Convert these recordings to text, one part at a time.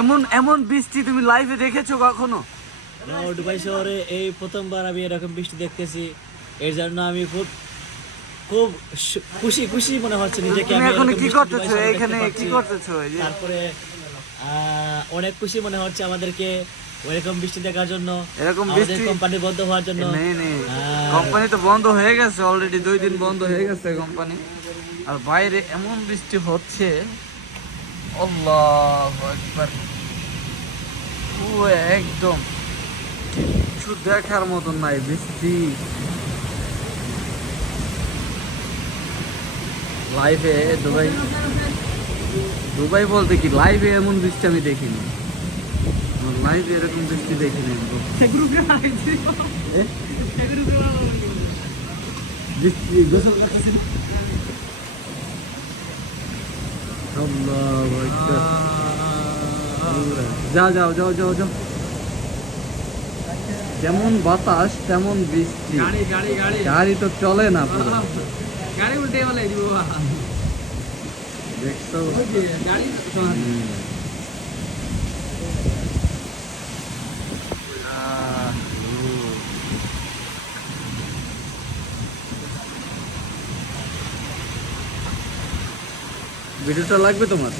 এমন এমন বৃষ্টি তুমি লাইভে দেখেছো কখনো? না, দুবাই শহরে এই প্রথমবার আমি এরকম বৃষ্টি দেখতেছি। এর জন্য আমি খুব খুব খুশি খুশি মনে হচ্ছে নিজেকে। তুমি আমি এখন এরকম কি বৃষ্টি দুবাই করতেছো শহরে দেখতে এখানে, কি পাচ্ছি। করতেছো? এই যে তারপরে অনেক খুশি মনে হচ্ছে আমাদেরকে এরকম বৃষ্টি দেখার জন্য, এরকম আমাদের বৃষ্টি কোম্পানি বন্ধ হওয়ার জন্য। নেই নেই, আর কোম্পানি তো বন্ধ হয়ে গেছে অলরেডি, 2 দিন বন্ধ হয়ে গেছে কোম্পানি। আর বাইরে এমন বৃষ্টি হচ্ছে, আল্লাহু আকবার, ও একদম কিছু দেখার মতন নাই বৃষ্টি। লাইভে দুবাই, দুবাই বলতে কি লাইভে এমন বৃষ্টি আমি দেখিনি, লাইভে এরকম বৃষ্টি দেখিনি। বৃষ্টি গোসল করতেছি। আল্লাহু আকবার, যাও যাও যাও যাও যাও, যেমন বাতাস তেমন বৃষ্টি। গাড়ি তো চলে না পুরো, গাড়ি উল্টে বলে দেখছো? গাড়ি ভিডিওটা লাগবে তোমার?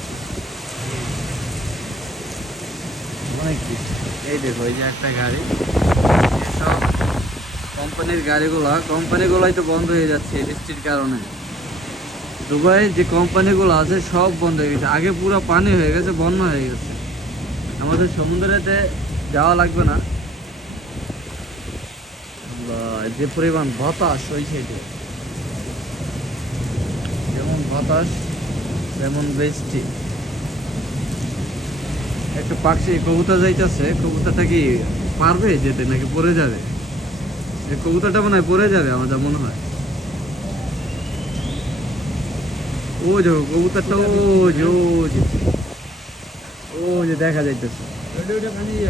অনেক কিছু। এই দেখো, এই যে একটা গাড়ি, এসব কোম্পানির কোম্পানিগুলোই তো বন্ধ হয়ে যাচ্ছে এই বৃষ্টির কারণে। দুবাই যে কোম্পানিগুলো আছে সব বন্ধ হয়ে গেছে, আগে পুরো পানি হয়ে গেছে, বন্যা হয়ে গেছে। আমাদের সমুদ্রেতে যাওয়া লাগবে না। যে পরিমাণ বাতাস ওই সাইডে, যেমন বাতাস তেমন বৃষ্টি। একটা পাখি কবুতর যাইতেছে, কবুতরটা কি পারবে যেতে নাকি পড়ে যাবে? এই কবুতরটা মনে হয় পড়ে যাবে আমার যা মনে হয়। ও যে কবুতরটা, ও যে দেখা যাইতেছে,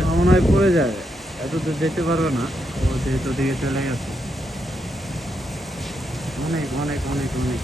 আমার মনে হয় পড়ে যাবে, এত দূর যেতে পারবে না ও, যেহেতু দিকে চলে গেছে। অনেক অনেক অনেক অনেক